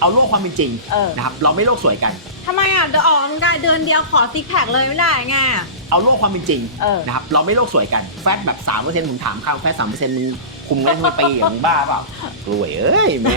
เอาโลกความเป็นจริงเออ นะครับเราไม่โลกสวยกัน ทำไมอะเดินออกกำลังกายเดินเดียวขอซิกแพคเลยไม่ได้ไงอะ เอาโลกความเป็นจริงเออ นะครับเราไม่โลกสวยกันแฟตแบบ3%ผมถามข้าวแฟต3%มึงคุมได้ทั้งปีอย่างมึงบ้าเปล่ารวยเอ้ยแม่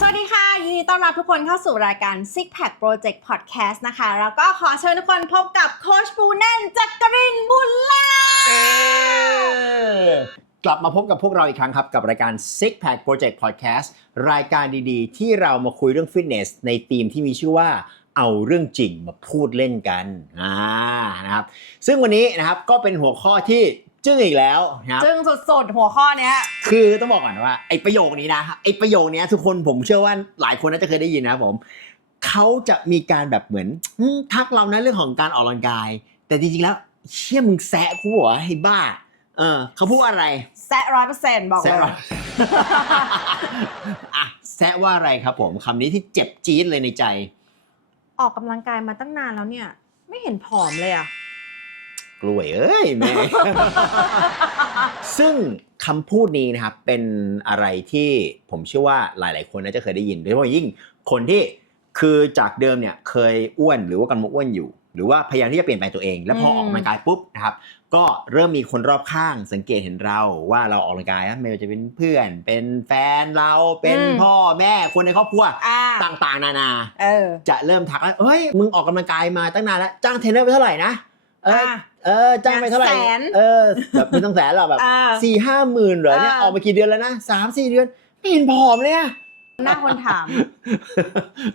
สวัสดีค่ะ ยินดีต้อนรับทุกคนเข้าสู่รายการ Six Pack Project Podcast นะคะ แล้วก็ขอเชิญทุกคนพบกับโคชปูแน่นจักรินบุญลาภกลับมาพบกับพวกเราอีกครั้งครับ กับรายการ Six Pack Project Podcast รายการดีๆ ที่เรามาคุยเรื่องฟิตเนส ในธีมที่มีชื่อว่าเอาเรื่องจริงมาพูดเล่นกันอ่านะครับซึ่งวันนี้นะครับก็เป็นหัวข้อที่ จึ้งอีกแล้วนะครับ จึงสุดๆ หัวข้อเนี้ย คือต้องบอกก่อนว่าไอ้ประโยคนี้นะไอ้ประโยคนี้ทุกคนผมเชื่อว่าหลายคนน่าจะเคยได้ยินนะครับผมเขาจะมีการแบบเหมือนอืมทักเรานะเรื่องของการออกกำลังกาย แต่จริงๆแล้วเชี่ยมึงแซะกูเหรอให้บ้า เออเขาพูดอะไรแซะร้อยเปอร์เซ็นต์บอกแซะเลยว่าอะแซะว่าอะไรครับผมคำนี้ที่เจ็บจี๊ดเลยในใจ ออกกำลังกายมาตั้งนานแล้วเนี่ย ไม่เห็นผอมเลยอะ กล้วยเอ้ยแม่ ซึ่งคำพูดนี้นะครับเป็นอะไรที่ผมเชื่อว่าหลาย ๆ คนน่าจะเคยได้ยินโดยเฉพาะยิ่งคนที่คือจากเดิมเนี่ยเคยอ้วนหรือว่ากำลังอ้วนอยู่ หรือว่าพยายามที่จะเปลี่ยนแปลงตัวเอง แล้วพออืมออกกำลังกายปุ๊บนะครับ ก็เริ่มมีคนรอบข้างสังเกตเห็นเราว่าเราออกกำลังกายนะไม่ว่าจะเป็นเพื่อน เป็นแฟนเราเป็นพ่อแม่คนในครอบครัว อ่าต่างๆ นานา เออ จะเริ่มทักแล้วเฮ้ย มึงออกกำลังกายมาตั้งนานแล้ว จ้างเทรนเนอร์ไปเท่าไหร่นะ เอออะ เออจ้างไปเท่าไหร่แสนเออแบบไม่ต้องแสนหรอกแบบอ่าสี่ห้าหมื่นเหรอเนี่ยอ่าออกมากี่เดือนแล้วนะสามสี่เดือนไม่เห็นผอมเลยอะหน้าคนถาม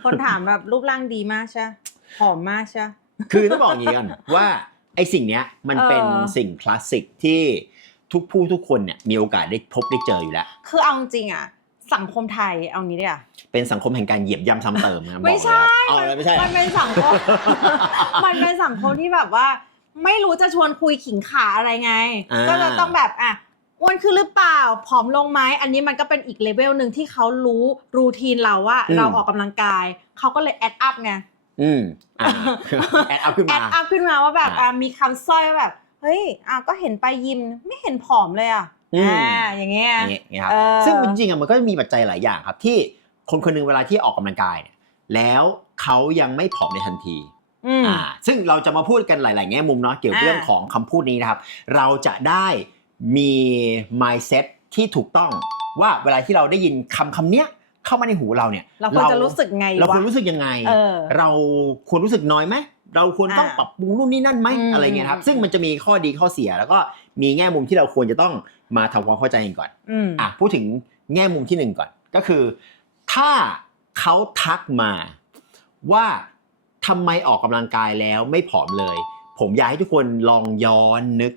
คนถามแบบรูปร่างดีมากใช่ผอมมากใช่คือต้องบอกอย่างนี้ก่อนว่าไอ้สิ่งเนี้ยมันเป็นเออสิ่งคลาสสิกที่ทุกผู้ทุกคนเนี่ยมีโอกาสได้พบได้เจออยู่แล้ว คือเอาจริงๆอะสังคมไทยเอางี้ดีอะเป็นสังคมแห่งการเหยียบย่ำซ้ำเติมนะครับไม่บอกเลยใช่ครับเอาเลยไม่ใช่เหรมัอนเป็นสังคมมันเป็นสังคมที่แบบว่า ไม่รู้จะชวนคุยขิงขาอะไรไง อ่า ก็จะต้องแบบอะอ้วนขึ้นหรือเปล่าผอมลงไหมอันนี้มันก็เป็นอีกเลเวลหนึ่งที่เขารู้รูทีนเราว่าเราออกกำลังกาย เขาก็เลยแอดอัพไง อืมอ่าแอดอัพขึ้นแอมา ดอัพขึ้นมาว่าแบบอ่าอะมีคำสร้อยว่าแบบ เฮ้ยอะก็เห็นไปยิมไม่เห็นผอมเลยอะอืม อ่าอย่างเงี้ยอย่างเงี้ยครับ เออ ซึ่งจริงๆอะมันก็มีปัจจัยหลายอย่างครับ ที่คนคนหนึงเวลาที่ออกกำลังกายเนี่ยแล้วเขายังไม่ผอมในทันที อืมอ่าซึ่งเราจะมาพูดกันหลาย ๆ แง่มุมเนาะเกี่ยวกับอ่าเรื่องของคำพูดนี้นะครับ เราจะได้มี mindset ที่ถูกต้องว่าเวลาที่เราได้ยินคำคำเนี้ยเข้ามาในหูเราเนี่ย เราควรจะรู้สึกไงเราควรวะรู้สึกยังไงเออเราควรรู้สึกน้อยไหมเราควรต้องอ่าปรับปรุงนู่นนี่นั่นไหมอืมอะไรเงี้ยครับ ซึ่งมันจะมีข้อดีข้อเสีย แล้วก็มีแง่มุมที่เราควรจะต้องมาทำความเข้าใจกันก่อนอืมอะพูดถึงแง่มุมที่หนึ่งก่อน ก็คือ ถ้าเขาทักมาว่า ทำไมออกกำลังกายแล้วไม่ผอมเลย ผมอยากให้ทุกคนลองย้อนนึก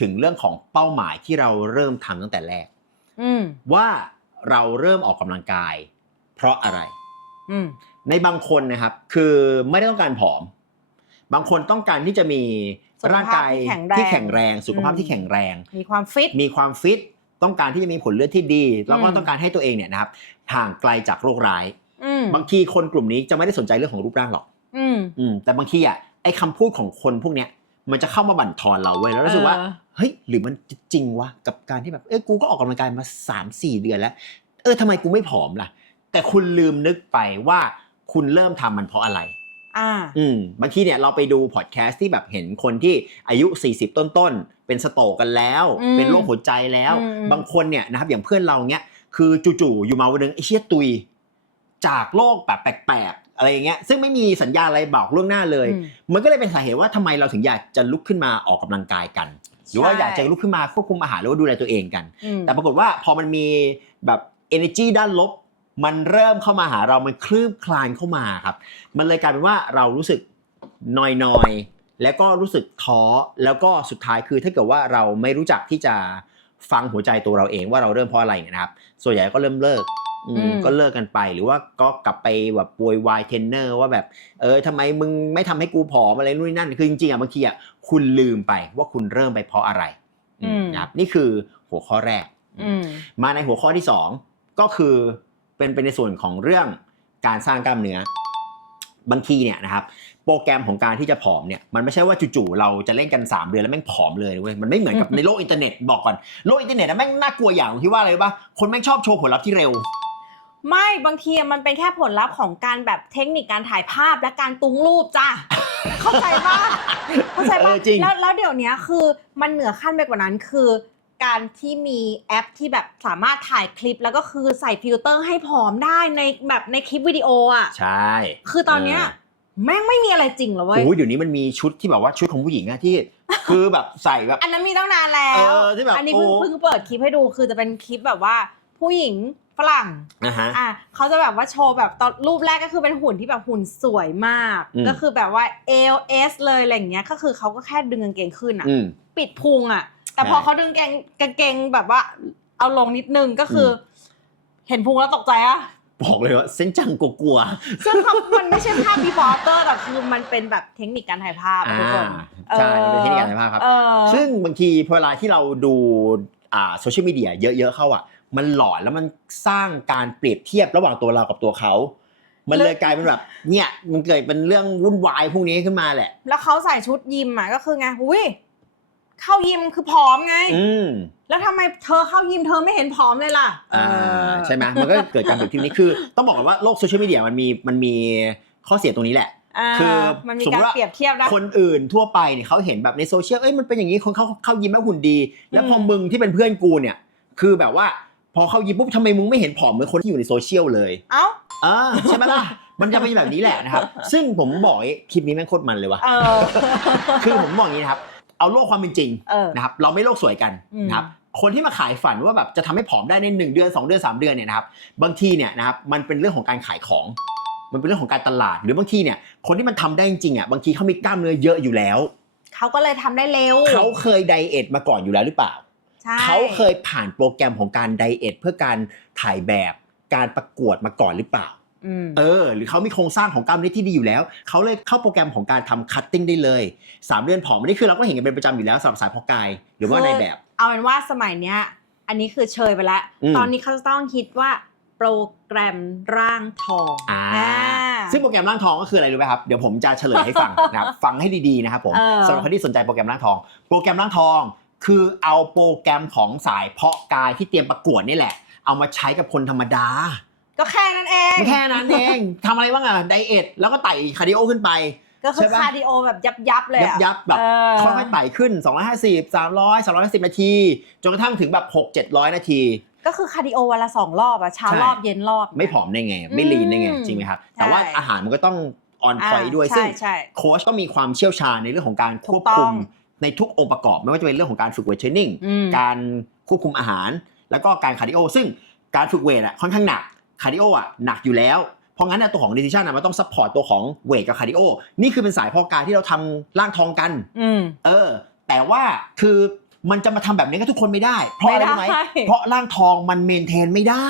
ถึงเรื่องของเป้าหมายที่เราเริ่มทำตั้งแต่แรกอืมว่าเราเริ่มออกกำลังกาย เพราะอะไรอืมในบางคนนะครับ คือไม่ได้ต้องการผอม บางคนต้องการที่จะมีสุขภาพร่างกายที่แข็งแรงที่แข็งแรงสุขภาพอืมที่แข็งแรง มีความฟิตมีความฟิตต้องการที่จะมีผลเลือดที่ดีแล้วก็อืมต้องการให้ตัวเองเนี่ยนะครับห่างไกลจากโรคร้ายอืมบางทีคนกลุ่มนี้จะไม่ได้สนใจเรื่องของรูปร่างหรอก อืมอืมแต่บางทีอะไอ้คำพูดของคนพวกเนี้ยมันจะเข้ามาบั่นทอนเราเว้ยแล้วรู้สึกว่าเออเฮ้ยหรือมันจริงวะกับการที่แบบเอ้ยกูก็ออกกำลังกายมา3ามสี่เดือนแล้ว เออทำไมกูไม่ผอมล่ะ แต่คุณลืมนึกไปว่าคุณเริ่มทำมันเพราะอะไรอ่าอืมบางทีเนี่ยเราไปดูพอดแคสต์ที่แบบเห็นคนที่อายุ 40 ต้นๆ เป็นสโตรกกันแล้วอืมเป็นโรคหัวใจแล้วอืมบางคนเนี่ยนะครับอย่างเพื่อนเราเนี้ยคือจู่ๆอยู่มาวันหนึงไอ้เชี่ยตุย จากโรคแบบแปลกๆ อะไรอย่างเงี้ยซึ่งไม่มีสัญญาณอะไรบอกล่วงหน้าเลยอืมมันก็เลยเป็นสาเหตุว่าทำไมเราถึงอยากจะลุกขึ้นมาออกกำลังกายกัน หรือว่าใช่อยากจะลุกขึ้นมาควบคุมอาหารหรือว่าดูแลตัวเองกันอืมแต่ปรากฏว่าพอมันมีแบบ energy ด้านลบ มันเริ่มเข้ามาหาเรา มันคลืบคลานเข้ามาครับ มันเลยกลายเป็นว่าเรารู้สึกนอยนอยๆแล้วก็รู้สึกท้อแล้วก็สุดท้ายคือถ้าเกิดว่าเราไม่รู้จักที่จะฟังหัวใจตัวเราเองว่าเราเริ่มเพราะอะไรเนี่ยนะครับ ส่วนใหญ่ก็เริ่มเลิกอืมอืม ก็เลิกกันไปหรือว่าก็กลับไปแบบโวยวายเทรนเนอร์ว่าแบบ เออทำไมมึงไม่ทำให้กูผอมอะไรนู่นนนั่นคือจริงๆอะบางทีอะคุณลืมไปว่าคุณเริ่มไปเพราะอะไรอืมนะครับนี่คือหัวข้อแรกอืมมาในหัวข้อที่2ก็คือเป็นเป็นในส่วนของเรื่องการสร้างกล้ามเนื้อบางทีเนี่ยนะครับโปรแกรมของการที่จะผอมเนี่ยมันไม่ใช่ว่าจู่ๆเราจะเล่นกัน 3 เดือนแล้วแม่งผอมเลยเว้ยมันไม่เหมือนกับอืมในโลกอินเทอร์เน็ตบอกก่อนโลกอินเทอร์เน็ตอะแม่งน่ากลัวอย่างที่ว่าอะไรรู้ป่ะคนแม่งชอบโชว์ผลลัพธ์ที่เร็ว ไม่บางทีมันเป็นแค่ผลลัพธ์ของการแบบเทคนิคการถ่ายภาพและการตุ้งรูปจ้ะ เข้าใจปะเข้าใจปะเออจริง แล้วแล้วเดี๋ยวนี้คือมันเหนือขั้นไปกว่านั้นคือ การที่มีแอปที่แบบสามารถถ่ายคลิปแล้วก็คือใส่ฟิลเตอร์ให้ผอมได้ในแบบในคลิปวิดีโออะใช่คือตอนเนี้ยแม่งไม่มีอะไรจริงเหรอเว้ยโอ้ยเดี๋ยวนี้มันมีชุดที่แบบว่าชุดของผู้หญิงอะที่ คือแบบใส่แบบ อันนั้นมีตั้งนานแล้เอวอที่แบบอันนี้เพิ่งโอ้ เพิ่งเปิดคลิปให้ดูคือจะเป็นคลิปแบบว่าผู้หญิง ฝรั่งนะฮะอะเขาจะแบบว่าโชว์แบบตอนรูปแรกก็คือเป็นหุ่นที่แบบหุ่นสวยมาก อืม ก็คือแบบว่า ALS เลยอะไรอย่างเงี้ยก็คือเขาก็แค่ดึงกางเกงขึ้นอะ อืม ปิดพุงอะ แต่พอใช่เขาดึงกางกางเกงแบบว่า เอาลงนิดนึงก็คืออเห็นพุงแล้วตกใจอะ บอกเลยว่าเส้นจังกลัวๆซึ่งเขามันไม่ใช่ภาพ before after แต่คือมันเป็นแบบเทคนิคการถ่ายภาพอะทุกคนอ่าใช่มันเป็นเทคนิคการถ่ายภาพครับ เออ ซึ่งบางทีพอเวลาที่เราดูอ่าโซเชียลมีเดียเยอะๆเข้าอะ มันหลอนแล้วมันสร้างการเปรียบเทียบระหว่างตัวเรากับตัวเขา มันเลยกลายเป็นแบบ เนี่ย มันเกิดเป็นเรื่องวุ่นวายพวกนี้ขึ้นมาแหละ แล้วเขาใส่ชุดยิมอะก็คือไงอุ้ยเข้ายิมคือผอมไง อืมแล้วทำไมเธอเข้ายิมเธอไม่เห็นผอมเลยล่ะอ่าเออใช่ไหมมันก็เกิดการเปรียบเทียบนี้คือ ต้องบอกก่อนว่าโลกโซเชียลมีเดียมันมีมันมีข้อเสียตรงนี้แหละาคือมันมีสมมุการติว่าเปรียบเทียบนะคนอื่นทั่วไปเนี่ยเขาเห็นแบบในโซเชียลเอ้ยมันเป็นอย่างนี้คนเขาเข้ายิมแล้วหุ่นดี แล้วพออืมมึงที่เป็นเพื่อนกูเนี่ย คือแบบว่า พอเข้ายิมปุ๊บทำไมมึงไม่เห็นผอมเหมือนคนที่อยู่ในโซเชียลเลยเอ้า อ่าใช่ไหมล่ะ มันจะเป็นแบบนี้แหละนะครับ ซึ่งผมบอกไอ้คลิปนี้แม่งโคตรมันเลยว่ะ เออ คือผมบอกอย่างนี้นะครับ เอาโลกความเป็นจริงเออ นะครับ เราไม่โลกสวยกันอืม นะครับ คนที่มาขายฝันว่าแบบจะทำให้ผอมได้ในหนึ่งเดือนสองเดือนสามเดือนเนี่ยนะครับ บางทีเนี่ยนะครับ มันเป็นเรื่องของการขายของ มันเป็นเรื่องของการตลาด หรือบางทีเนี่ย คนที่มันทำได้จริงๆอะ บางทีเขามีกล้ามเนื้อเยอะอยู่แล้ว เขาก็เลยทำได้เร็ว เขาเคยไดเอทมาก่อนอยู่แล้วหรือเปล่าใช่ เขาเคยผ่านโปรแกรมของการไดเอทเพื่อการถ่ายแบบการประกวดมาก่อนหรือเปล่าอืมเออ หรือเขามีโครงสร้างของกล้ามเนื้อที่ดีอยู่แล้ว เขาเลยเข้าโปรแกรมของการทำคัตติ้งได้เลย 3 เดือนผอมอันนี้คือเราก็เห็นกันเป็นประจำอยู่แล้วสำหรับสายเพอกาย หรือว่าในแบบ เอาเป็นว่าสมัยเนี้ย อันนี้คือเชยไปแล้วอืมตอนนี้เขาจะต้องคิดว่าโปรแกรมร่างทองอ่าอ่าซึ่งโปรแกรมร่างทองก็คืออะไรรู้ไหมครับ เดี๋ยวผมจะเฉลยให้ฟังนะครับ ฟังให้ดีๆนะครับผมเออสำหรับคนที่สนใจโปรแกรมร่างทอง โปรแกรมร่างทอง คือเอาโปรแกรมของสายเพาะกายที่เตรียมประกวดนี่แหละ เอามาใช้กับคนธรรมดา ก็แค่นั้นเองแค่นั้นเองทำอะไรบ้างอะไดเอทแล้วก็ไต่คาร์ดิโอขึ้นไป ก็คือใช่ปะ คาร์ดิโอแบบยับยับๆเลยยับอะ ยับๆแบบเออ ค่อยๆไต่ขึ้น 250 300 250 นาที จนกระทั่งถึงแบบ 6 700 นาที ก็คือคาร์ดิโอวันละสองรอบอะเช้าใช่ รอบเย็นรอบ ไม่ผอมได้ไง ไม่ลีนได้ไง อืมจริงไหมครับ แต่ว่าใช่ อาหารมันก็ต้องออนอ่าพอยด้วยใช่ซึ่งใช่ โค้ชก็มีความเชี่ยวชาญในเรื่องของการควบถูกต้คุอมง ในทุกองค์ประกอบ ไม่ว่าจะเป็นเรื่องของการฝึกเวทเทรนนิ่งอืมการควบคุมอาหาร แล้วก็การคาร์ดิโอซึ่งการฝึกเวทอะค่อนข้างหนักคาร์ดิโออะหนักอยู่แล้วเพราะงั้นอะตัวของ nutrition อะมันต้องซัพพอร์ตตัวของเวทกับคาร์ดิโอนี่คือเป็นสายเพอกายที่เราทำร่างทองกันอืมเออ แต่ว่าคือมันจะมาทำแบบนี้ก็ทุกคนไม่ได้ เพราะอะไรรู้ไหมไม่ได้เพราะร่างทองมันเมนเทนไม่ได้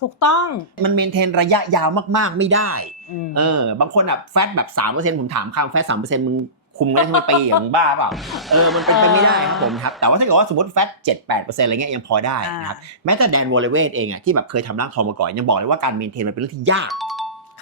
ถูกต้องมันเมนเทนระยะยาวมากๆไม่ได้อืมเออบางคนแบบแฟตแบบสามเปอร์เซ็นต์ผมถามคำแฟตสามเปอร์เซ็นต์มึง คุมได้ทั้งปีอย่างมึงบ้าเปล่าเออมันเป็นไปไม่ได้ครับผมครับแต่ว่าถ้าเกิดว่าสมมติแฟตเจ็ดแปดเปอร์เซ็นต์อะไรเงี้ยยังพอได้นะครับแม้แต่แดนวอลเลเวตเองอะที่แบบเคยทำร่างทองมาก่อนยังบอกเลยว่าการเมนเทนมันเป็นเรื่องที่ยาก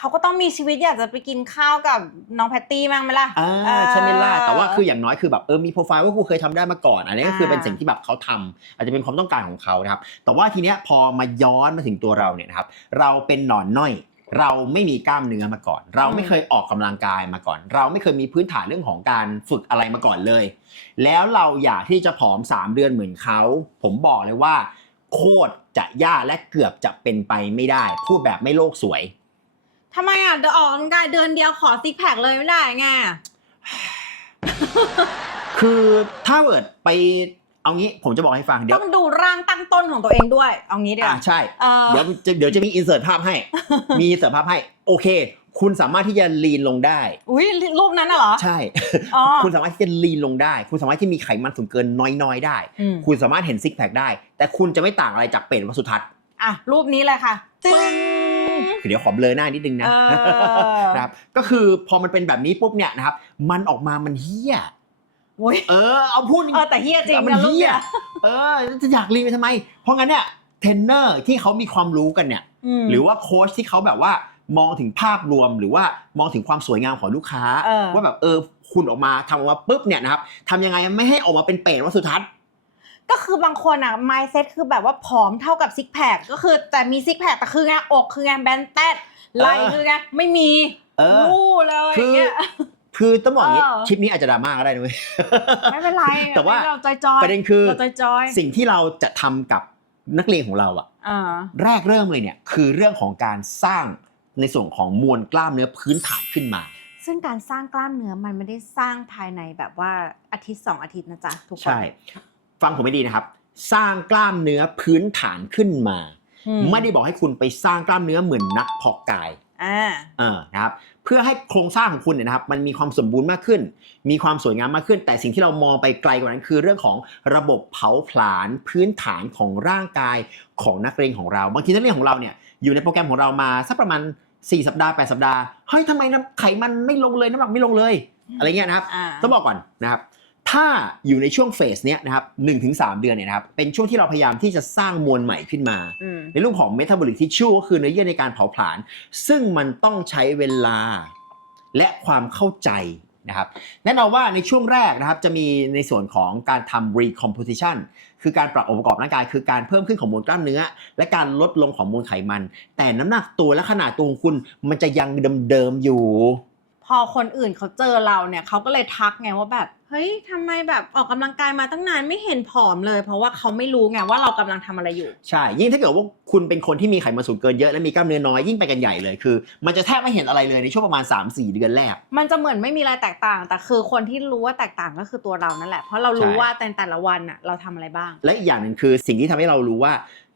เขาก็ต้องมีชีวิตอยากจะไปกินข้าวกับน้องแพตตี้มั้งไหมล่ะอ่าใช่ไหมล่ะแต่ว่าคืออย่างน้อยคือแบบเออมีโปรไฟล์ว่ากูเคยทำได้มาก่อน อันนี้ก็คือเป็นสิ่งที่แบบเขาทำอาจจะเป็นความต้องการของเขานะครับแต่ว่าทีเนี้ยพอมาย้อนมาถึงตัวเราเนี่ยนะครับเราเป็นหนอนน้อย เราไม่มีกล้ามเนื้อมาก่อน เราไม่เคยออกกำลังกายมาก่อน เราไม่เคยมีพื้นฐานเรื่องของการฝึกอะไรมาก่อนเลย แล้วเราอยากที่จะผอม 3 เดือนเหมือนเขา ผมบอกเลยว่า โคตรจะยากและเกือบจะเป็นไปไม่ได้ พูดแบบไม่โลกสวยทำไมอะเดินออกกำลังกายเดือนเดียวขอซิกแพคเลยไม่ได้ไง คือถ้าเกิดไป เอางี้ผมจะบอกให้ฟังเดี๋ยวต้องดูร่างตั้งต้นของตัวเองด้วย เอางี้ดีกอ่าว่าใช่ เออเดี๋ยวจะเดี๋ยวจะมีอินเสิร์ตภาพให้ มีอินเสิร์ตภาพให้ โอเค คุณสามารถที่จะลีนลงได้ อุ้ยรูปนั้นน่ะเหรอใช่ อ๋อคุณสามารถที่จะลีนลงได้ คุณสามารถที่มีไขมันสูงเกินน้อยๆได้ อืมคุณสามารถเห็นซิกแพคได้ แต่คุณจะไม่ต่างอะไรจากเป็ดวัสสุทัศน์อะรูปนี้เลยค่ะตึ้งคือเดี๋ยวขอเบลอหน้านิดนึงนะ เออ นะครับก็คือพอมันเป็นแบบนี้ปุ๊บเนี่ยนะครับมันออกมามันเฮี้ย โอ้ยเออเอาพูดเออแต่เฮียจริงมันนะรูปเฮี้ยเนี่ยเออจะอยากลีนไปทำไม เพราะงั้นเนี่ยเทรนเนอร์ที่เขามีความรู้กันเนี่ย ม หรือว่าโค้ชที่เขาแบบว่ามองถึงภาพรวมหรือว่ามองถึงความสวยงามของลูกค้า เออ ว่าแบบเออคุณออกมาทำออกมาปุ๊บเนี่ยนะครับทำยังไงไม่ให้ออกมาเป็นเป็ดวัสสุทัศน์ ก็คือบางคนอะ mindset คือแบบว่าผอมเท่ากับซิกแพคก็คือแต่มีซิกแพคแต่คือไงอกคือไงแบนแตดไหลคือไงไม่มีเออ รู้เลยคือเนี่ย คือต้องบอกอย่างนี้เออ คลิปนี้อาจจะดราม่าก็ได้นะเว้ย ไม่เป็นไรแต่ว่า เราจอยจอยประเด็นคือเราจอยจอยสิ่งที่เราจะทำกับนักเรียนของเราอะอ่าแรกเริ่มเลยเนี่ยคือเรื่องของการสร้างในส่วนของมวลกล้ามเนื้อพื้นฐานขึ้นมา ซึ่งการสร้างกล้ามเนื้อมันไม่ได้สร้างภายในแบบว่าอาทิตย์สองอาทิตย์นะจ๊ะทุกคนใช่ ฟังผมไม่ดีนะครับ สร้างกล้ามเนื้อพื้นฐานขึ้นมา อืไม่ได้บอกให้คุณไปสร้างกล้ามเนื้อเหมือนนักเพาะกาย อ่าเออนะครับเพื่อให้โครงสร้างของคุณเนี่ยนะครับมันมีความสมบูรณ์มากขึ้น มีความสวยงามมากขึ้น แต่สิ่งที่เรามองไปไกลกว่านั้นคือเรื่องของระบบเผาผลาญพื้นฐานของร่างกายของนักเรียนของเราบางทีนักเรียนของเราเนี่ยอยู่ในโปรแกรมของเรามาสักประมาณ 4 สัปดาห์ 8 สัปดาห์เฮ้ยทำไมน้ำไขมันไม่ลงเลยน้ำหนักไม่ลงเลยอะไรเงี้ยนะครับอ่าต้องบอกก่อนนะครับ ถ้าอยู่ในช่วงเฟสเนี้ยนะครับหนึ่งถึงสามเดือนเนี่ยนะครับเป็นช่วงที่เราพยายามที่จะสร้างมวลใหม่ขึ้นมาอืมในเรื่องของเมตาบอลิกทิชชูก็คือเนื้อเยื่อในการเผาผลาญซึ่งมันต้องใช้เวลาและความเข้าใจนะครับแน่นอนว่าในช่วงแรกนะครับจะมีในส่วนของการทำ recomposition คือการปรับองค์ประกอบร่างกาย คือการเพิ่มขึ้นของมวลกล้ามเนื้อ และการลดลงของมวลไขมัน แต่น้ำหนักตัวและขนาดตัวของคุณมันจะยังเดิมๆอยู่ พอคนอื่นเขาเจอเราเนี่ยเขาก็เลยทักไงว่าแบบ เฮ้ยทำไมแบบออกกำลังกายมาตั้งนานไม่เห็นผอมเลย เพราะว่าเขาไม่รู้ไงว่าเรากำลังทำอะไรอยู่ ใช่ ยิ่งถ้าเกิดว่าคุณเป็นคนที่มีไขมันสูงเกินเยอะและมีกล้ามเนื้อน้อยยิ่งไปกันใหญ่เลยคือ มันจะแทบไม่เห็นอะไรเลยในช่วงประมาณ 3-4 เดือนแรก มันจะเหมือนไม่มีอะไรแตกต่าง แต่คือคนที่รู้ว่าแตกต่างก็คือตัวเรานั่นแหละ เพราะเรารู้ใช่ ว่าแต่แต่ละวันอะเราทำอะไรบ้าง และอีกอย่างหนึ่งคือสิ่งที่ทำให้เรารู้ว่า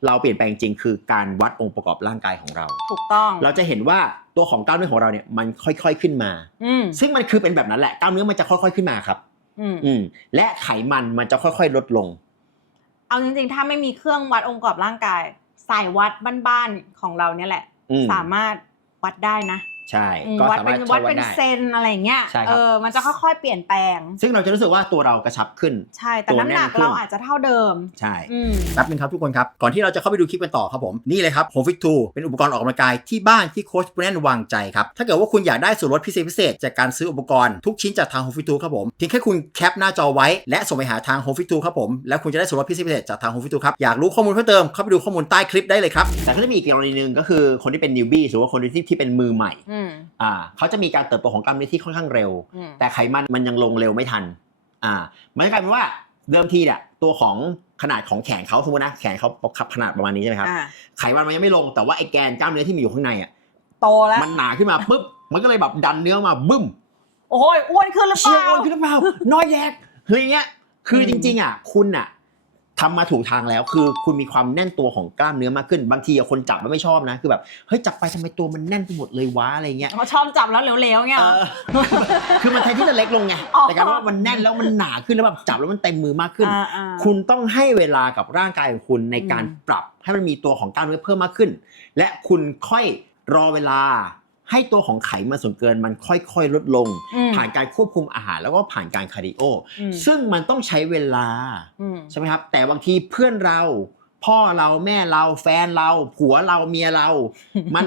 เราเปลี่ยนแปลงจริงคือการวัดองค์ประกอบร่างกายของเรา ถูกต้อง เราจะเห็นว่าตัวของกล้ามเนื้อของเราเนี่ยมันค่อยๆขึ้นมา อืม ซึ่งมันคือเป็นแบบนั้นแหละกล้ามเนื้อมันจะค่อยๆขึ้นมาครับ อืมอืมและไขมันมันจะค่อยๆ ลดลง เอาจริงๆ ถ้าไม่มีเครื่องวัดองค์ประกอบร่างกาย สายวัดบ้านๆของเราเนี่ยแหละ อืม สามารถวัดได้นะ ใช่อืมก็วัดสาเป็มารนถวัใช้ดวัดเป็นได้ เซนอะไรอย่างเงี้ยใช่ครับ เออมันจะค่อยๆเปลี่ยนแปลง ซึ่งเราจะรู้สึกว่าตัวเรากระชับขึ้น ใช่ แต่ตัวน้ำหนักแน่นขึ้น เราอาจจะเท่าเดิม ใช่ อืม แป๊บนึงครับทุกคนครับ ก่อนที่เราจะเข้าไปดูคลิปกันต่อครับผม นี่เลยครับ Home Fit 2เป็นอุปกรณ์ออกกำลังกายที่บ้านที่โค้ชปุแนนวางใจครับ ถ้าเกิดว่าคุณอยากได้ส่วนลดพิเศษพิเศษจากการซื้ออุปกรณ์ทุกชิ้นจากทาง Home Fit 2ครับผมเพียงแค่คุณแคปหน้าจอไว้ และส่งไปหาทาง Home Fit 2ครับผมแล้วคุณจะได้ส่วนลดพิเศษพิเศษจากทาง Home Fit 2ครับอยากรู้ข้อมูลเพิ่มเติมเข้าไปดูข้อมูลใต้คลิปได้เลยครับแต่ก็จะมีอีกกรณีหนึ่งก็คือคนที่เป็น newbie หรือว่าคนที่ที่เป็นมือใหม่ อืมอ่าเขาจะมีการเติบโตของกล้ามเนื้อที่ค่อนข้างเร็วอืมแต่ไขมันมันยังลงเร็วไม่ทันอ่ามันจะกลายเป็นว่าเดิมทีเนี่ยตัวของขนาดของแขนเขาสมมตินะแขนเขาขับขนาดประมาณนี้ใช่ไหมครับอ่าไขมันมันยังไม่ลงแต่ว่าไอ้แกนกล้ามเนื้อที่มีอยู่ข้างในอะโตแล้วมันหนาขึ้นมาปุ๊บมันก็เลยแบบดันเนื้อมาบึ้มโอ้ยอ้วนขึ้นหรือเปเชี่ยล่าอ้วนขึ้นหรือเปล่าน้อยแยกอะไรเงี้ยคืออืมจริงๆอะคุณอะ ทำมาถูกทางแล้วคือคุณมีความแน่นตัวของกล้ามเนื้อมากขึ้น บางทีอะคนจับมันไม่ชอบนะ คือแบบเฮ้ยจับไปทำไมตัวมันแน่นไปหมดเลยวะอะไรเงี้ยเขาชอบจับแล้วเหลวๆเงี้ย เอเหรออคือมันแทนที่จะเล็กลงไงอ๋อ แต่การว่ามันแน่นแล้วมันหนาขึ้นแล้วแบบจับแล้วมันเต็มมือมากขึ้น อ่าอ่า คุณต้องให้เวลากับร่างกายของคุณในการอืม ปรับให้มันมีตัวของกล้ามเนื้อเพิ่มมากขึ้น และคุณค่อยรอเวลา ให้ตัวของไขมันส่วนเกินมันค่อยๆ ลดลงอืมผ่านการควบคุมอาหารแล้วก็ผ่านการคาร์ดิโอออืมซึ่งมันต้องใช้เวลาอืมใช่ไหมครับ แต่บางทีเพื่อนเราพ่อเราแม่เราแฟนเรา ผัวเราเมียเรา มัน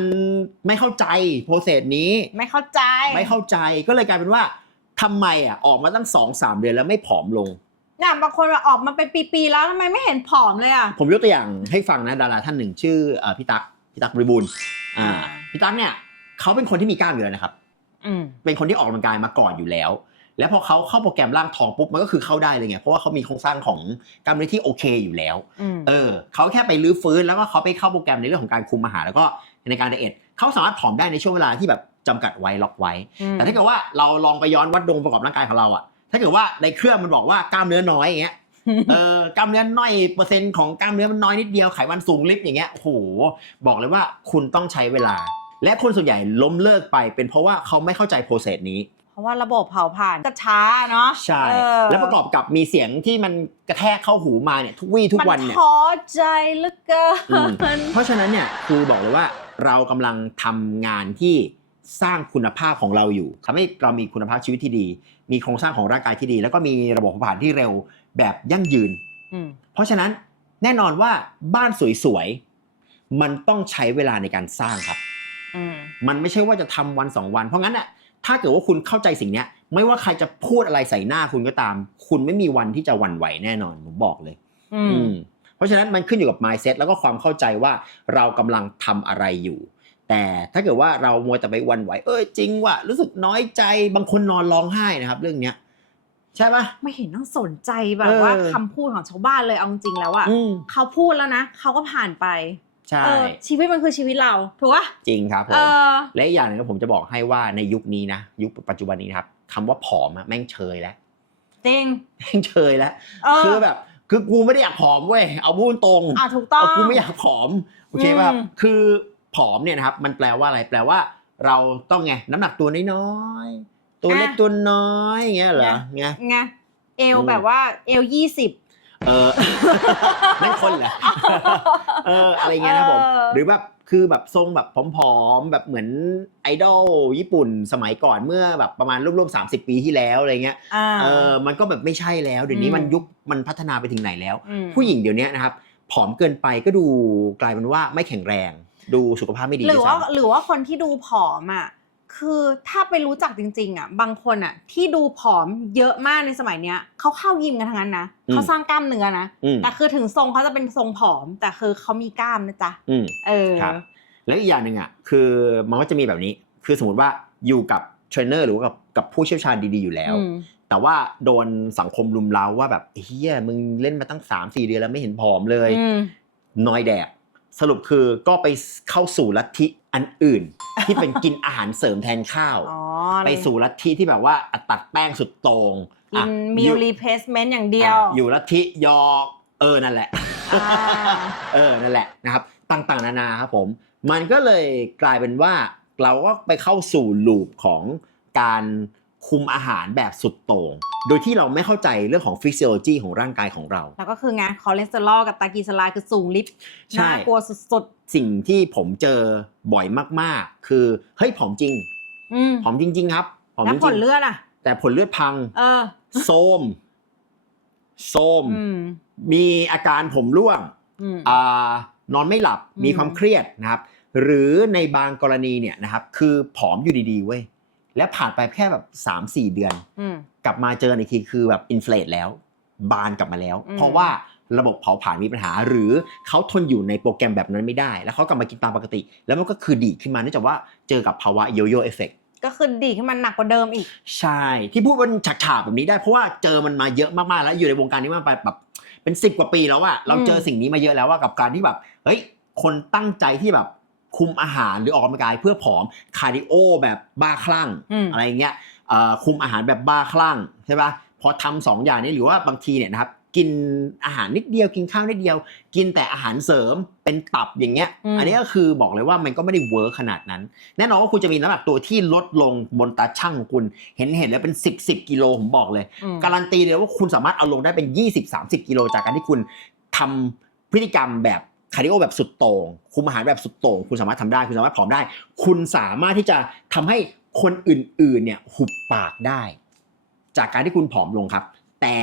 ไม่เข้าใจโปรเซสนี้ ไม่เข้าใจ ไม่เข้าใจก็เลยกลายเป็นว่าทำไมอะออกมาตั้งสองสามเดือนแล้วไม่ผอมลงเนี่ยบางคนแบบออกมาเป็นปีๆแล้วทำไมไม่เห็นผอมเลยอะผมยกตัวอย่างให้ฟังนะดาราท่านหนึ่งชื่อเอ่อพี่ตั๊กพี่ตั๊กบริบูรณ์อ่าอ่าพี่ตั๊กเนี่ย เขาเป็นคนที่มีกล้ามอยู่แล้วนะครับอืมเป็นคนที่ออกกำลังกายมาก่อนอยู่แล้ว แล้วพอเขาเข้าโปรแกรมร่างทองปุ๊บมันก็คือเข้าได้เลยไงเพราะว่าเขามีโครงสร้างของกล้ามเนื้อที่โอเคอยู่แล้วอืมเออเขาแค่ไปรื้อฟื้นแล้วก็เขาไปเข้าโปรแกรมในเรื่องของการคุมอาหารแล้วก็ในการไดเอทเขาสามารถผอมได้ในช่วงเวลาที่แบบจำกัดไว้ล็อกไว้ แต่ถ้าเกิดว่าเราลองไปย้อนวัดดวงประกอบร่างกายของเราอะถ้าเกิดว่าในเครื่องมันบอกว่ากล้ามเนื้อน้อยอย่างเงี้ยเออกล้ามเนื้อน้อยเปอร์เซ็นต์ของกล้ามเนื้อมันน้อยนิดเดียวไขมันสูงลิฟต์อย่างเงี้ยโอ้โหบอกเลยว่าคุณต้องใช้เวลา และคนส่วนใหญ่ล้มเลิกไปเป็นเพราะว่าเขาไม่เข้าใจโปรเซสนี้ เพราะว่าระบบเผาผ่านก็ช้าเนาะใช่ เออแล้วประกอบกับมีเสียงที่มันกระแทกเข้าหูมาเนี่ยทุกวี่ทุกวันมัเนี่ย ท้อใจเหลือเกิอืม น เพราะฉะนั้นเนี่ยคือบอกเลยว่าเรากำลังทำงานที่สร้างคุณภาพของเราอยู่ทำให้เรามีคุณภาพชีวิตที่ดี มีโครงสร้างของร่างกายที่ดี แล้วก็มีระบบเผาผลาญที่เร็วแบบยั่งยืน อืมเพราะฉะนั้นแน่นอนว่าบ้านสวยๆ มันต้องใช้เวลาในการสร้างครับอื มมันไม่ใช่ว่าจะทำวันสองวัน เพราะงั้นน่ะถ้าเกิดว่าคุณเข้าใจสิ่งเนี้ย ไม่ว่าใครจะพูดอะไรใส่หน้าคุณก็ตาม คุณไม่มีวันที่จะหวั่นไหวแน่นอนผมบอกเลย อือืมมเพราะฉะนั้นมันขึ้นอยู่กับ mindset แล้วก็ความเข้าใจว่าเรากำลังทำอะไรอยู่ แต่ถ้าเกิดว่าเรามัวแต่ไปหวันไหว เออจริงว่ะรู้สึกน้อยใจบางคนนอนร้องไห้นะครับ เรื่องเนี้ยใช่ปะไม่เห็นต้องสนใจแบเอบอว่าคำพูดของชาวบ้านเลยเอาจริงๆแล้วอะอืมเขาพูดแล้วนะเขาก็ผ่านไป ใช่ เออชีวิตมันคือชีวิตเราถูกปะจริงครับผเอม อ และอีกอย่างหนึงก็ผมจะบอกให้ว่าในยุคนี้นะ ยุคปัจจุบันนี้นะครับคำว่าผอมอะแม่งเชยแล้ว จริงแม่งเชยแล้ว เออคือแบบ คือกูไม่ได้อยากผอมเว้ย เอาพูดตรงอะถูกต้อง เอากูไม่อยากผอม โอเคป่ะ อืม คือผอมเนี่ยนะครับ มันแปลว่าอะไร แปลว่า เราต้องไง น้ำหนักตัวน้อยๆ ตัวเล็กตัวน้อยอย่างเงี้ยเหรอไง ไงเอวอืมแบบว่าเอวยี่สิบ เออ นั่นคนเหรอเอออะไรเงี้ยนะครับผมเออหรือแบบคือแบบทรงแบบผอมๆแบบเหมือนไอดอลญี่ปุ่นสมัยก่อนเมื่อแบบประมาณรวมๆ30 ปีที่แล้วอะไรเงี้ยอ่าเออมันก็แบบไม่ใช่แล้วเดี๋ยวนี้อืมมันยุคมันพัฒนาไปถึงไหนแล้วมผู้หญิงเดี๋ยวนี้นะครับผอมเกินไปก็ดูกลายเป็นว่าไม่แข็งแรง ดูสุขภาพไม่ดีหรือด้วยว่าซ้ำหรือว่าคนที่ดูผอมอะ คือถ้าไปรู้จักจริงๆอะบางคนอะที่ดูผอมเยอะมากในสมัยเนี้ยเขาเข้ายิมกันทั้งนั้นนะอืมเขาสร้างกล้ามเนื้อนะอืมแต่คือถึงทรงเขาจะเป็นทรงผอม แต่คือเขามีกล้ามนะจ๊ะอืมเออครับแล้วอีกอย่างหนึ่งอะคือมันก็จะมีแบบนี้ คือสมมติว่าอยู่กับเทรนเนอร์หรือว่ากับกับผู้เชี่ยวชาญดีๆอยู่แล้วอืมแต่ว่าโดนสังคมลุมเล้าว่าแบบเฮียมึงเล่นมาตั้ง 3 4 เดือนแล้วไม่เห็นผอมเลยอืมนอยแดกสรุปคือก็ไปเข้าสู่ลัทธิ อันอื่นที่เป็นกินอาหารเสริมแทนข้าว อ๋อไปสู่ลัทธิที่แบบว่าอัดตัดแป้งสุดโตรงกิอะนอมิลยู่รีเพสเมนต์อย่างเดียวอะอยู่ลัทธิยอเออนั่นแหละ อ่าเออ นั่นแหละนะครับ ต่างๆ นานาครับผม มันก็เลยกลายเป็นว่าเราก็ไปเข้าสู่ลูปของการคุมอาหารแบบสุดโต่ง โดยที่เราไม่เข้าใจเรื่องของฟิสิโอโลจีของร่างกายของเรา แล้วก็คือไงคอเลสเตอรอลกับไตรกลีเซอไรด์คือสูงลิฟต์ใช่ น่ากลัวสุด สิ่งที่ผมเจอบ่อยมากๆ คือเฮ้ยผอมจริงๆอืมผอมจริง ๆ ครับผอมแล้จวริงผลเลือดอะแต่ผลเลือดพังเออ โซมโซม อืม มีอาการผมร่วงอืม อ่านอนไม่หลับอืม มีความเครียดนะครับ หรือในบางกรณีเนี่ยนะครับ คือผอมอยู่ดีๆเว้ยแล้วผ่านไปแค่แบบ 3-4 เดือน อืม กลับมาเจอในทีคือแบบอินฟล t แล้ว บานกลับมาแล้ว อืม เพราะว่า ระบบเผาผลาญมีปัญหา หรือเขาทนอยู่ในโปรแกรมแบบนั้นไม่ได้ แล้วเขากลับมากินตามปกติ แล้วมันก็คือดีดขึ้นมาเนื่องจากว่าเจอกับภาวะโยโย่เอฟเฟกก็คือดีขึ้นมาหนักกว่าเดิมอีก ใช่ ที่พูดมันฉากๆแบบนี้ได้เพราะว่าเจอมันมาเยอะมากๆแล้วอยู่ในวงการนี้มาไปแบบเป็นสิบกว่าปีแล้วอะเราเจอสิ่งนี้มาเยอะแล้วว่ากับการที่แบบเฮ้ยคนตั้งใจที่แบบคุมอาหารหรือออกกำลังกายเพื่อผอมคาร์ดิโอแบบบ้าคลั่งอืมอะไรเงี้ยเอ่อคุมอาหารแบบบ้าคลั่งใช่ปะพอทำสองอย่างนี้หรือว่าบางทีเนี่ยนะครับ กินอาหารนิดเดียวกินข้าวนิดเดียว กินแต่อาหารเสริมเป็นตับอย่างเงี้ยอืมอันนี้ก็คือบอกเลยว่ามันก็ไม่ได้เวิร์คขนาดนั้น แน่นอนว่าคุณจะมีน้ำหนักตัวที่ลดลงบนตาช่างของคุณ เห็นเห็นแล้วเป็น 10 10กิโลผมบอกเลยอืมการันตีเลยว่าคุณสามารถเอาลงได้เป็น 20-30กิโลจากการที่คุณทำพฤติกรรมแบบคาร์ดิโอแบบสุดโต่งคุมอาหารแบบสุดโต่งคุณสามารถทำได้ คุณสามารถผอมได้ คุณสามารถที่จะทำให้คนอื่นๆเนี่ยหุบปากได้ จากการที่คุณผอมลงครับ แต่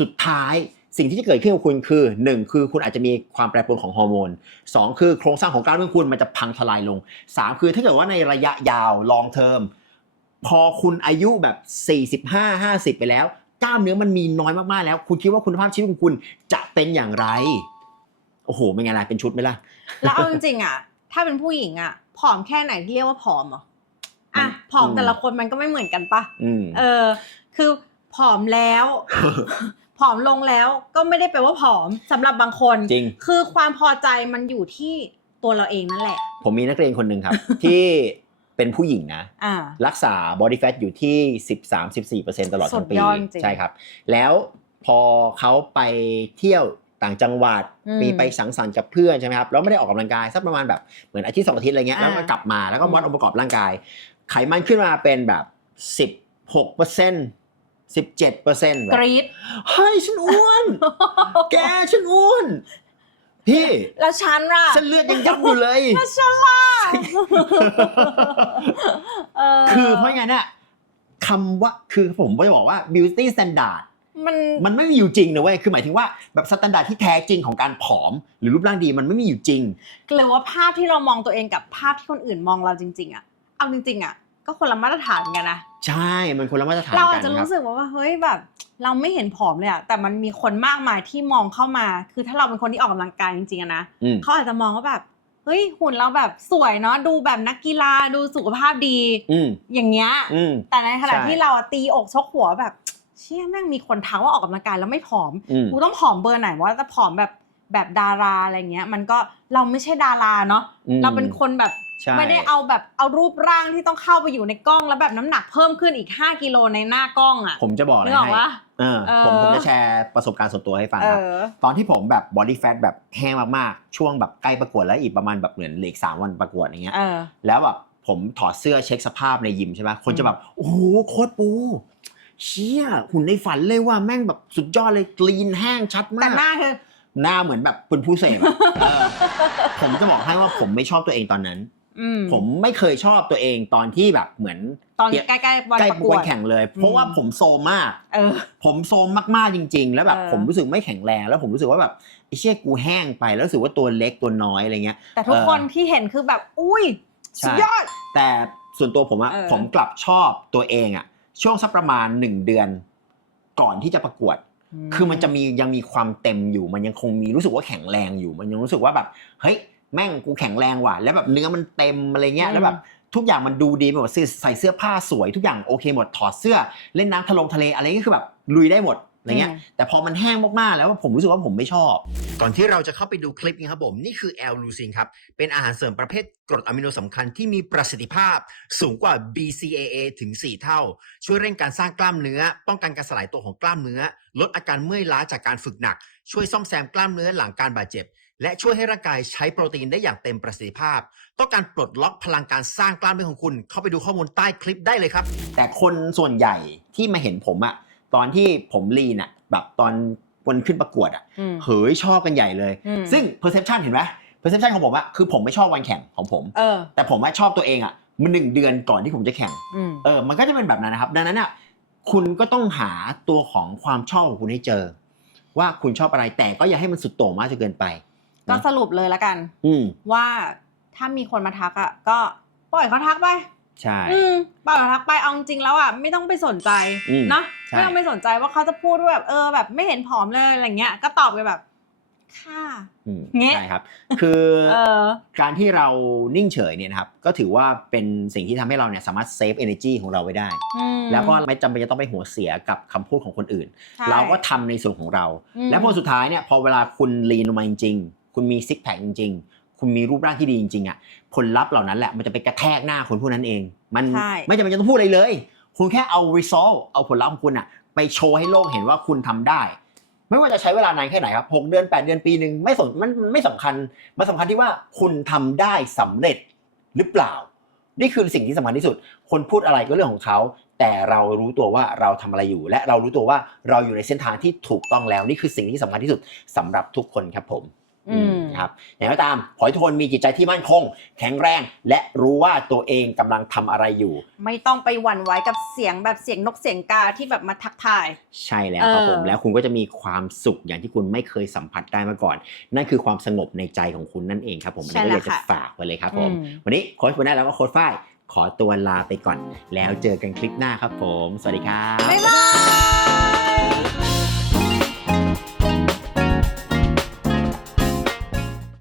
สุดท้ายสิ่งที่จะเกิดขึ้นกับคุณคือ 1 คือคุณอาจจะมีความแปรปรวนของฮอร์โมน 2 คือโครงสร้างของกล้ามเนื้อคุณมันจะพังทลายลง 3 คือถ้าเกิดว่าในระยะยาว long term พอคุณอายุแบบ 45 50 ไปแล้ว กล้ามเนื้อมันมีน้อยมากๆแล้ว คุณคิดว่าคุณภาพชีวิตของคุณจะเป็นอย่างไร โอ้โหเป็นไงล่ะเป็นชุดไหมล่ะ แล้วเอาจริงๆอะ ถ้าเป็นผู้หญิงอะผอมแค่ไหนที่เรียกว่าผอมเหรออะมันผอมอืมแต่ละคนมันก็ไม่เหมือนกันปะอืมเออ คือผอมแล้ว ผอมลงแล้วก็ไม่ได้แปลว่าผอมสำหรับบางคนจริง คือความพอใจมันอยู่ที่ตัวเราเองนั่นแหละ ผมมีนักเรียนคนหนึ่งครับ ที่เป็นผู้หญิงนะ อ่า รักษา body fat อยู่ที่ 13-14%ตลอดทั้งปีสุดยอดจริงใช่ครับ แล้วพอเขาไปเที่ยวต่างจังหวัดอืมมีไปสังสรรค์กับเพื่อนใช่ไหมครับแล้วไม่ได้ออกกำลังกายสักประมาณแบบเหมือนอาทิตย์สองอาทิตย์อะไรเงี้ยอ่าแล้วก็กลับมาแล้วก็วัดอืม องค์ประกอบร่างกาย ไขมันขึ้นมาเป็นแบบสิ บหกเปอร์เซ็นต์สิบเจ็ดเปอร์เซ็นต์กรี๊ดเฮ้ยฉันอ้วน แกฉันอ้วน พี่แล้วฉันล่ะเส้นเลือดยังยับอยู่เลยแล้วฉันล่ะเออคือเพราะงั้นอะคำว่าคือผมก็จะบอกว่า beauty standard มันมันไม่มีอยู่จริงนะเว้ย คือหมายถึงว่าแบบสแตนดาร์ดที่แท้จริงของการผอม หรือรูปร่างดีมันไม่มีอยู่จริงหรือว่าภาพที่เรามองตัวเองกับภาพที่คนอื่นมองเราจริง ๆอะเอาจริงๆอะ ก็คนละมาตรฐานกันนะใช่มันคนละมาตรฐานเรากัอาจนจะครับรู้สึกว่าว่าเฮ้ยแบบ เราไม่เห็นผอมเลยอะแต่มันมีคนมากมายที่มองเข้ามา คือถ้าเราเป็นคนที่ออกกำลังกายจริงๆอะนะอืมเขาอาจจะมองว่าแบบเฮ้ยหุ่นเราแบบสวยเนาะดูแบบนักกีฬาดูสุขภาพดีอืมอย่างเงี้ยอืมแต่ในขณะใช่ที่เราอะตีอกชกหัวแบบ เชี่ยแม่งมีคนทักว่าออกกำลังกายแล้วไม่ผอมอืมกูต้องผอมเบอร์ไหนว่าจะผอมแบบแบบดาราอะไรเงี้ย มันก็เราไม่ใช่ดาราเนาะอืมเราเป็นคนแบบ ใช่ ไม่ได้เอาแบบเอารูปร่างที่ต้องเข้าไปอยู่ในกล้องแล้วแบบน้ำหนักเพิ่มขึ้นอีก 5กิโลในหน้ากล้องอะ ผมจะบอกอะไรนึกออกให้ ปะ เออเออ ผมผมจะแชร์ประสบการณ์ส่วนตัวให้ฟังเอครับ อ ตอนที่ผมแบบ body fat แบบแห้งมากๆ ช่วงแบบใกล้ประกวดแล้วอีกประมาณแบบเหมือนเหลืออกสามวันประกวดอย่างเงี้ย เออ แล้วแบบผมถอดเสื้อเช็คสภาพในยิมใช่ไหมคนจะแบบ โอ้โหโคตรปูเชี่ยหุ่นในฝันเลยว่าแม่งแบบสุดยอดเลยกลีนแห้งชัดแต่มาก หน้าคือ หน้าเหมือนแบบเป็นผู้เสพอะ เออผมจะบอกให้ว่าผมไม่ชอบตัวเองตอนนั้นอืม ผมไม่เคยชอบตัวเองตอนที่แบบเหมือนตอนเดี๋ยวใกล้ๆวันใกล้ประกววัดนแข่งเลย เพราะว่าผมโซมมากเออผมโซมมากๆจริง ๆ แล้วแบบเออผมรู้สึกไม่แข็งแรง แล้วผมรู้สึกว่าแบบไอ้เชี่ยกูแห้งไปแล้วรู้สึกว่าตัวเล็กตัวน้อยอะไรเงี้ย แต่ทุกเออคนที่เห็นคือแบบอุ้ยใช่สุดยอด แต่ส่วนตัวผมอะเออผมกลับชอบตัวเองอะช่วงสักประมาณหนึ่งเดือน ก่อนที่จะประกวด คือมันจะมียังมีความเต็มอยู่ มันยังคงมีรู้สึกว่าแข็งแรงอยู่ มันยังรู้สึกว่าแบบเฮ้ย แม่งกูแข็งแรงว่ะแล้วแบบเนื้อมันเต็มอะไรเงี้ยอืมแล้วแบบทุกอย่างมันดูดีไปหมดใส่เสื้อผ้าสวยทุกอย่างโอเคหมดถอดเสื้อเล่นน้ำทะลงทะเลอะไรก็คือแบบลุยได้หมดอะไรเงี้ยแต่พอมันแห้งมากๆแล้วผมรู้สึกว่าผมไม่ชอบ ก่อนที่เราจะเข้าไปดูคลิปนี้ครับผมนี่คือแอลลูซินครับ เป็นอาหารเสริมประเภทกรดอะมิโนสำคัญที่มีประสิทธิภาพสูงกว่า BCAA ถึง 4 เท่า ช่วยเร่งการสร้างกล้ามเนื้อ ป้องกันการสลายตัวของกล้ามเนื้อ ลดอาการเมื่อยล้าจากการฝึกหนัก ช่วยซ่อมแซมกล้ามเนื้อหลังการบาดเจ็บ และช่วยให้ร่างกายใช้โปรตีนได้อย่างเต็มประสิทธิภาพ ต้องการปลดล็อกพลังการสร้างกล้ามเนื้อของคุณ เข้าไปดูข้อมูลใต้คลิปได้เลยครับ แต่คนส่วนใหญ่ที่มาเห็นผมอะตอนที่ผมลีนอะแบบตอนวันขึ้นประกวดอะอืมเฮ้ยชอบกันใหญ่เลยอืมซึ่ง perception เห็นไหม perception ของผมอะคือผมไม่ชอบวันแข่งของผมเออแต่ผมว่าชอบตัวเองอะมันหนึ่งเดือนก่อนที่ผมจะแข่งอืมเออมันก็จะเป็นแบบนั้นนะครับ ดังนั้นอะคุณก็ต้องหาตัวของความชอบของคุณให้เจอ ว่าคุณชอบอะไรแต่ก็อย่าให้มันสุดโต่งมากจนเกินไป ก็สรุปเลยละกัน อืมว่าถ้ามีคนมาทักอะก็ปล่อยเขาทักไปใช่อืมปล่อยเขาทักไปเอาจริงๆแล้วอะไม่ต้องไปสนใจอืมเนาะใช่ไม่ต้องไปสนใจว่าเขาจะพูดว่าแบบเออแบบไม่เห็นผอมเลยอะไรเงี้ย ก็ตอบไปแบบค่ะอืมเงี้ยใช่ครับ คือเออการที่เรานิ่งเฉยเนี่ยนะครับ ก็ถือว่าเป็นสิ่งที่ทำให้เราเนี่ยสามารถเซฟ energy ของเราไว้ได้อืมแล้วก็ไม่จำเป็นจะต้องไปหัวเสียกับคำพูดของคนอื่นใช่เราก็ทำในส่วนของเราอืมแล้วพอสุดท้ายเนี่ยพอเวลาคุณลีนลงมาจริงๆ คุณมีซิกแพคจริง ๆ คุณมีรูปร่างที่ดีจริงๆอะผลลัพธ์เหล่านั้นแหละมันจะไปกระแทกหน้าคนพวกนั้นเอง มันใช่ ไม่จำเป็นจะต้องพูดอะไรเลย คุณแค่เอา result เอาผลลัพธ์ของคุณอะไปโชว์ให้โลกเห็นว่าคุณทำได้ ไม่ว่าจะใช้เวลานานแค่ไหนครับหกเดือนแปดเดือนปีหนึ่งไม่สนมันมันไม่สำคัญมันสำคัญที่ว่าคุณทำได้สำเร็จหรือเปล่า นี่คือสิ่งที่สำคัญที่สุด คนพูดอะไรก็เรื่องของเขา แต่เรารู้ตัวว่าเราทำอะไรอยู่ และเรารู้ตัวว่าเราอยู่ในเส้นทางที่ถูกต้องแล้ว นี่คือสิ่งที่สำคัญที่สุดสำหรับทุกคนครับผมอืม นะครับอย่างไรก็ตามขอให้ทุกคนมีจิตใจที่มั่นคง แข็งแรง และรู้ว่าตัวเองกำลังทำอะไรอยู่ ไม่ต้องไปหวั่นไหวกับเสียงแบบเสียงนกเสียงกาที่แบบมาทักทาย ใช่แล้วครับผมเออแล้วคุณก็จะมีความสุขอย่างที่คุณไม่เคยสัมผัสได้มาก่อน นั่นคือความสงบในใจของคุณนั่นเองครับผมอันนี้ก็อยากจะฝากไว้เลยครับผมอืมวันนี้โค้ชคุณแน่แล้วก็โค้ชฝ้ายขอตัวลาไปก่อน แล้วเจอกันคลิปหน้าครับผม สวัสดีครับบ๊ายบาย